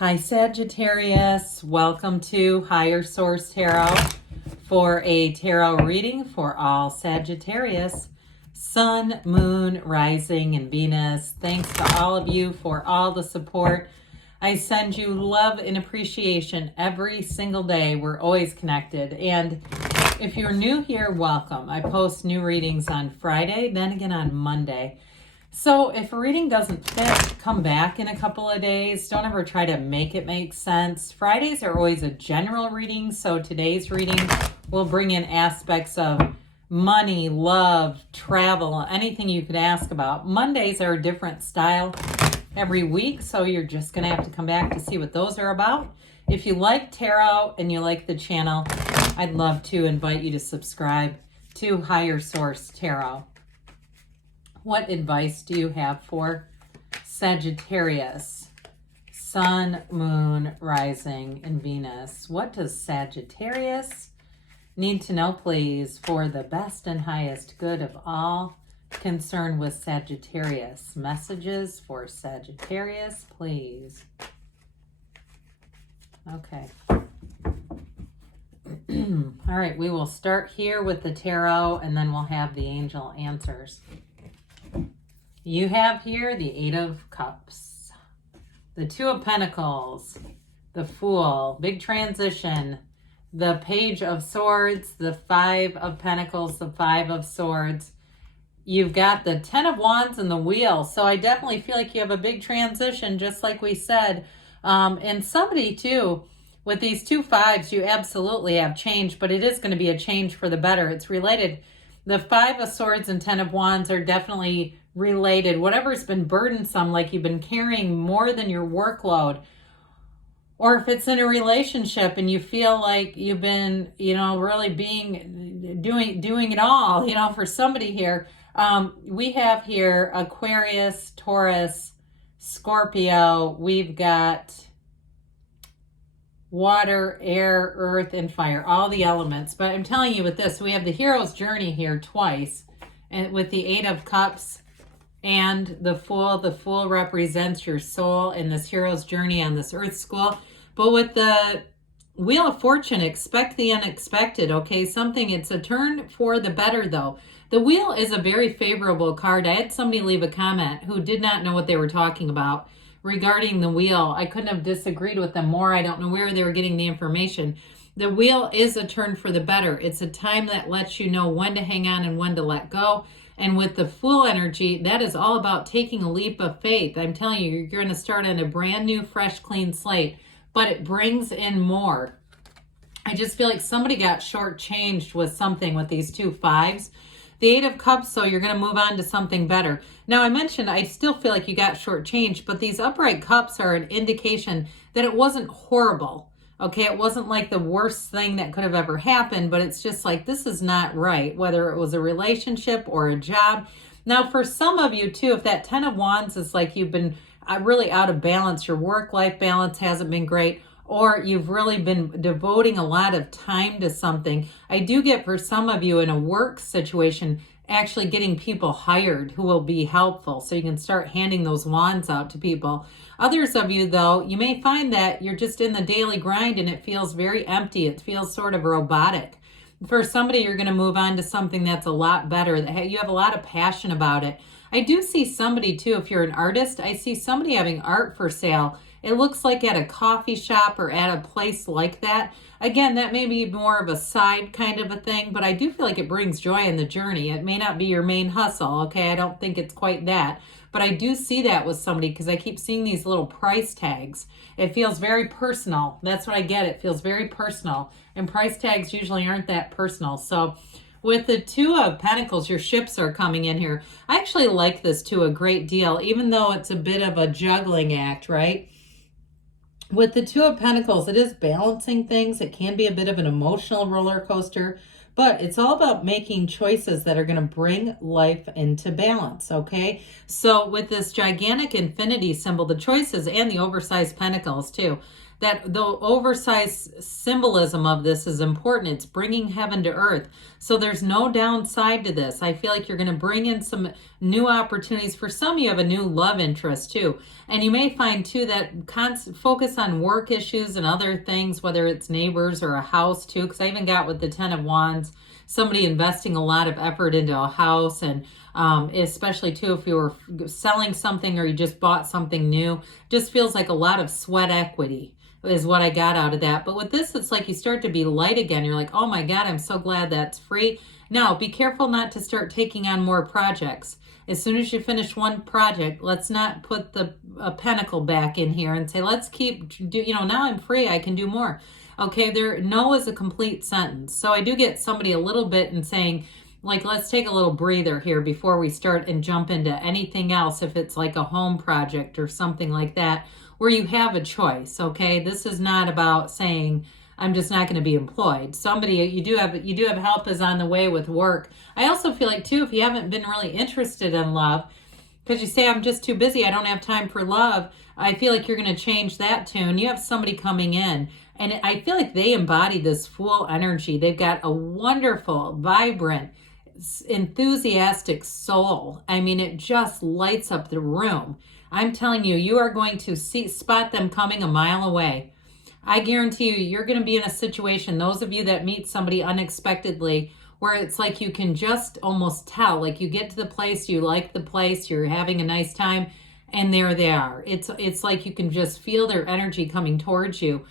Hi Sagittarius, welcome to Higher Source Tarot for a tarot reading for all Sagittarius, Sun, Moon, Rising, and Venus. Thanks to all of you for all the support. I send you love and appreciation every single day. We're always connected. And if you're new here, welcome. I post new readings on Friday, then again on Monday. So if a reading doesn't fit, come back in a couple of days. Don't ever try to make it make sense. Fridays are always a general reading, so today's reading will bring in aspects of money, love, travel, anything you could ask about. Mondays are a different style every week, so you're just going to have to come back to see what those are about. If you like tarot and you like the channel, I'd love to invite you to subscribe to Higher Source Tarot. What advice do you have for Sagittarius, Sun, Moon, Rising, and Venus? What does Sagittarius need to know, please, for the best and highest good of all concerned with Sagittarius? Messages for Sagittarius, please. Okay. All right, we will start here with the tarot, and then we'll have the angel answers. You have here the Eight of Cups, the Two of Pentacles, the Fool, big transition, the Page of Swords, the Five of Pentacles, the Five of Swords. You've got the Ten of Wands and the Wheel. So I definitely feel like you have a big transition, just like we said. And somebody too, with these two fives, you absolutely have change, but it is going to be a change for the better. It's related. The Five of Swords and Ten of Wands are definitely related. Whatever's been burdensome, like you've been carrying more than your workload, or if it's in a relationship and you feel like you've been, really doing it all, for somebody here. We have here Aquarius, Taurus, Scorpio. We've got water, air, earth, and fire, all the elements. But I'm telling you with this, we have the hero's journey here twice, and with the Eight of Cups and the Fool represents your soul in this hero's journey on this earth school. But with the Wheel of Fortune, expect the unexpected, okay? It's a turn for the better, though. The Wheel is a very favorable card. I had somebody leave a comment who did not know what they were talking about regarding the Wheel. I couldn't have disagreed with them more. I don't know where they were getting the information. The Wheel is a turn for the better. It's a time that lets you know when to hang on and when to let go. And with the Fool energy, that is all about taking a leap of faith. I'm telling you, you're going to start on a brand new, fresh, clean slate, but it brings in more. I just feel like somebody got shortchanged with something with these two fives. The Eight of Cups, so you're going to move on to something better. Now, I mentioned I still feel like you got shortchanged, but these upright cups are an indication that it wasn't horrible. Okay, it wasn't like the worst thing that could have ever happened, but it's just like, this is not right, whether it was a relationship or a job. Now, for some of you too, if that Ten of Wands is like you've been really out of balance, your work-life balance hasn't been great, or you've really been devoting a lot of time to something. I do get for some of you in a work situation, actually getting people hired who will be helpful, so you can start handing those wands out to people. Others of you, though, you may find that you're just in the daily grind and it feels very empty. It feels sort of robotic. For somebody, you're going to move on to something that's a lot better, that you have a lot of passion about it. I do see somebody, too, if you're an artist, I see somebody having art for sale. It looks like at a coffee shop or at a place like that. Again, that may be more of a side kind of a thing, but I do feel like it brings joy in the journey. It may not be your main hustle, okay? I don't think it's quite that. But I do see that with somebody because I keep seeing these little price tags. It feels very personal. That's what I get. It feels very personal. And price tags usually aren't that personal. So with the Two of Pentacles, your ships are coming in here. I actually like this too a great deal, even though it's a bit of a juggling act, right? With the Two of Pentacles, it is balancing things. It can be a bit of an emotional roller coaster, but it's all about making choices that are going to bring life into balance, okay? So with this gigantic infinity symbol, the choices and the oversized pentacles too, that the oversized symbolism of this is important. It's bringing heaven to earth. So there's no downside to this. I feel like you're going to bring in some new opportunities. For some, you have a new love interest too. And you may find too that focus on work issues and other things, whether it's neighbors or a house too, because I even got with the Ten of Wands, somebody investing a lot of effort into a house, and especially too if you were selling something or you just bought something new, just feels like a lot of sweat equity is what I got out of that. But with this, it's like you start to be light again. You're like, oh my God, I'm so glad that's free. Now, be careful not to start taking on more projects. As soon as you finish one project, let's not put the pentacle back in here and say, let's keep, now I'm free, I can do more. Okay, no is a complete sentence. So I do get somebody a little bit and saying, like, let's take a little breather here before we start and jump into anything else, if it's like a home project or something like that, where you have a choice, okay? This is not about saying, I'm just not going to be employed. Somebody, you do have help is on the way with work. I also feel like, too, if you haven't been really interested in love, because you say, I'm just too busy, I don't have time for love, I feel like you're going to change that tune. You have somebody coming in, and I feel like they embody this Fool energy. They've got a wonderful, vibrant, enthusiastic soul. I mean, it just lights up the room. I'm telling you, you are going to spot them coming a mile away. I guarantee you, you're going to be in a situation, those of you that meet somebody unexpectedly, where it's like you can just almost tell, like you get to the place, you like the place, you're having a nice time, and there they are. It's like you can just feel their energy coming towards you.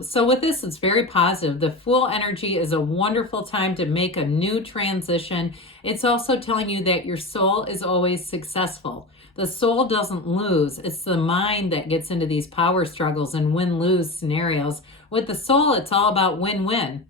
So with this, it's very positive. The Fool energy is a wonderful time to make a new transition. It's also telling you that your soul is always successful. The soul doesn't lose. It's the mind that gets into these power struggles and win-lose scenarios. With the soul, it's all about win-win.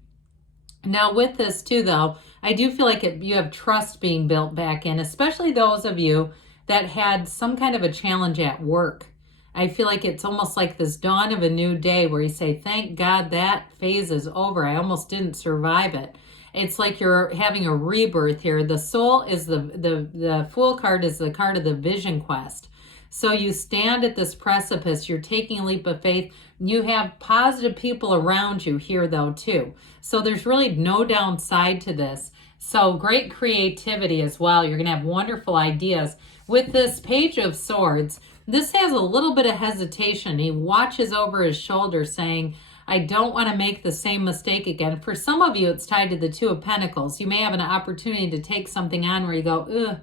Now with this too, though, I do feel like you have trust being built back in, especially those of you that had some kind of a challenge at work. I feel like it's almost like this dawn of a new day where you say, thank God that phase is over. I almost didn't survive it. It's like you're having a rebirth here. The soul is the Fool card is the card of the vision quest. So you stand at this precipice, you're taking a leap of faith. You have positive people around you here though too. So there's really no downside to this. So great creativity as well. You're gonna have wonderful ideas. With this Page of Swords, this has a little bit of hesitation. He watches over his shoulder saying, I don't want to make the same mistake again. For some of you, it's tied to the Two of Pentacles. You may have an opportunity to take something on where you go, ugh,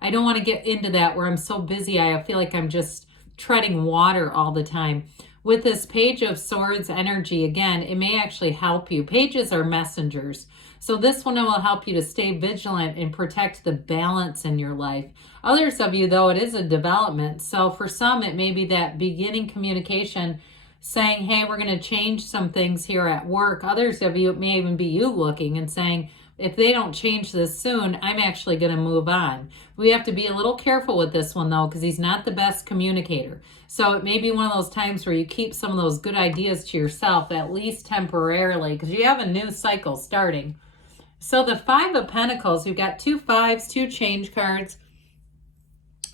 I don't want to get into that where I'm so busy. I feel like I'm just treading water all the time. With this Page of Swords energy, again, it may actually help you. Pages are messengers. So this one will help you to stay vigilant and protect the balance in your life. Others of you, though, it is a development. So for some, it may be that beginning communication saying, hey, we're going to change some things here at work. Others of you, it may even be you looking and saying, if they don't change this soon, I'm actually going to move on. We have to be a little careful with this one, though, because he's not the best communicator. So it may be one of those times where you keep some of those good ideas to yourself, at least temporarily, because you have a new cycle starting. So the Five of Pentacles, you've got 2 5s, 2 change cards.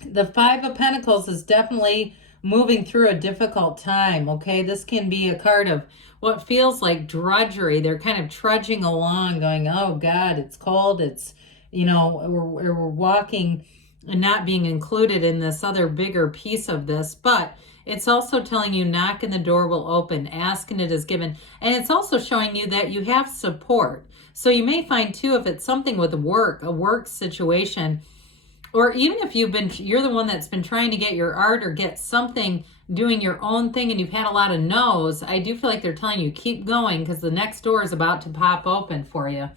The Five of Pentacles is definitely moving through a difficult time, okay? This can be a card of what feels like drudgery. They're kind of trudging along going, oh God, it's cold. It's, we're walking and not being included in this other bigger piece of this, but it's also telling you knocking the door will open, asking it is given. And it's also showing you that you have support. So you may find too, if it's something with work, a work situation, or even if you're the one that's been trying to get your art or get something doing your own thing and you've had a lot of no's, I do feel like they're telling you keep going because the next door is about to pop open for you.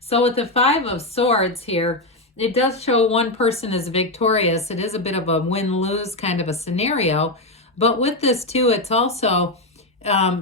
So with the Five of Swords here, it does show one person is victorious. It is a bit of a win-lose kind of a scenario. But with this too, it's also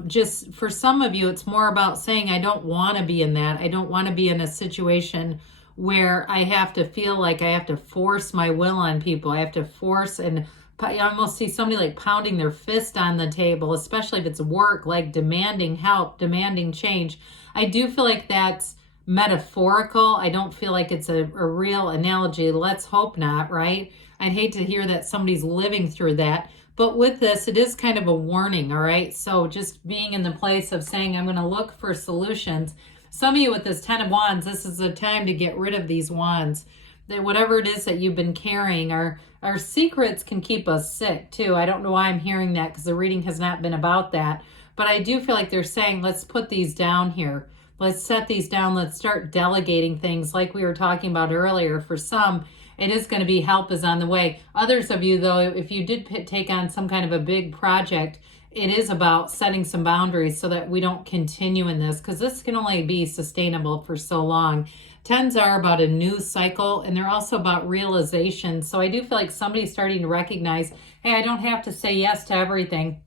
just for some of you, it's more about saying, I don't want to be in that. I don't want to be in a situation where I have to feel like I have to force my will on people. I have to force, and I almost see somebody like pounding their fist on the table, especially if it's work, like demanding help, demanding change. I do feel like that's metaphorical. I don't feel like it's a real analogy. Let's hope not, right? I'd hate to hear that somebody's living through that. But with this, it is kind of a warning, all right? So just being in the place of saying, I'm going to look for solutions. Some of you with this 10 of Wands, this is a time to get rid of these wands. That whatever it is that you've been carrying, our secrets can keep us sick too. I don't know why I'm hearing that, because the reading has not been about that. But I do feel like they're saying, let's put these down here. Let's set these down. Let's start delegating things like we were talking about earlier. For some, it is going to be help is on the way. Others of you, though, if you did take on some kind of a big project, it is about setting some boundaries so that we don't continue in this, because this can only be sustainable for so long. Tens are about a new cycle, and they're also about realization. So I do feel like somebody's starting to recognize, hey, I don't have to say yes to everything.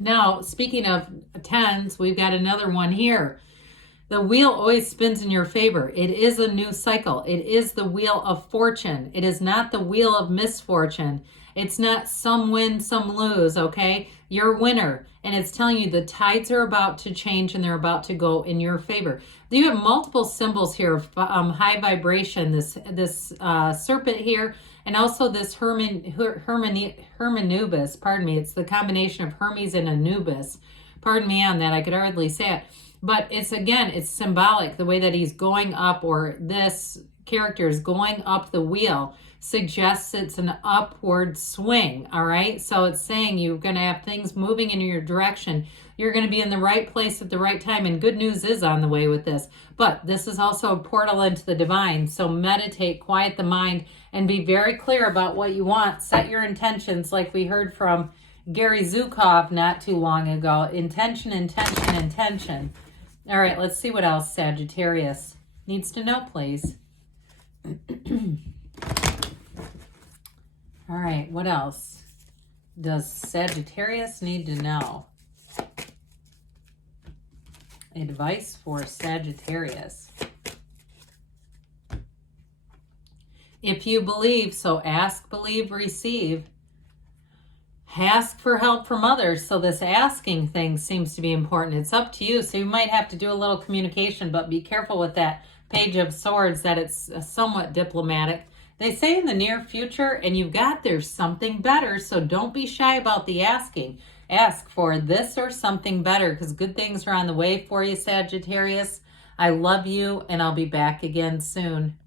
Now, speaking of tens, we've got another one here. The wheel always spins in your favor. It is a new cycle. It is the wheel of fortune. It is not the wheel of misfortune. It's not some win, some lose, okay? You're a winner. And it's telling you the tides are about to change and they're about to go in your favor. You have multiple symbols here of high vibration. This serpent here, and also this Hermanubis. Pardon me. It's the combination of Hermes and Anubis. Pardon me on that. I could hardly say it. But it's, again, it's symbolic. The way that he's going up, or this character is going up the wheel, suggests it's an upward swing, all right? So it's saying you're going to have things moving in your direction. You're going to be in the right place at the right time, and good news is on the way with this. But this is also a portal into the divine. So meditate, quiet the mind, and be very clear about what you want. Set your intentions, like we heard from Gary Zukov not too long ago. Intention, intention, intention. All right, let's see what else Sagittarius needs to know, please. All right, what else does Sagittarius need to know? Advice for Sagittarius. If you believe, so ask, believe, receive. Ask for help from others. So this asking thing seems to be important. It's up to you. So you might have to do a little communication, but be careful with that Page of Swords that it's somewhat diplomatic. They say in the near future, and there's something better. So don't be shy about the asking. Ask for this or something better, because good things are on the way for you, Sagittarius. I love you, and I'll be back again soon.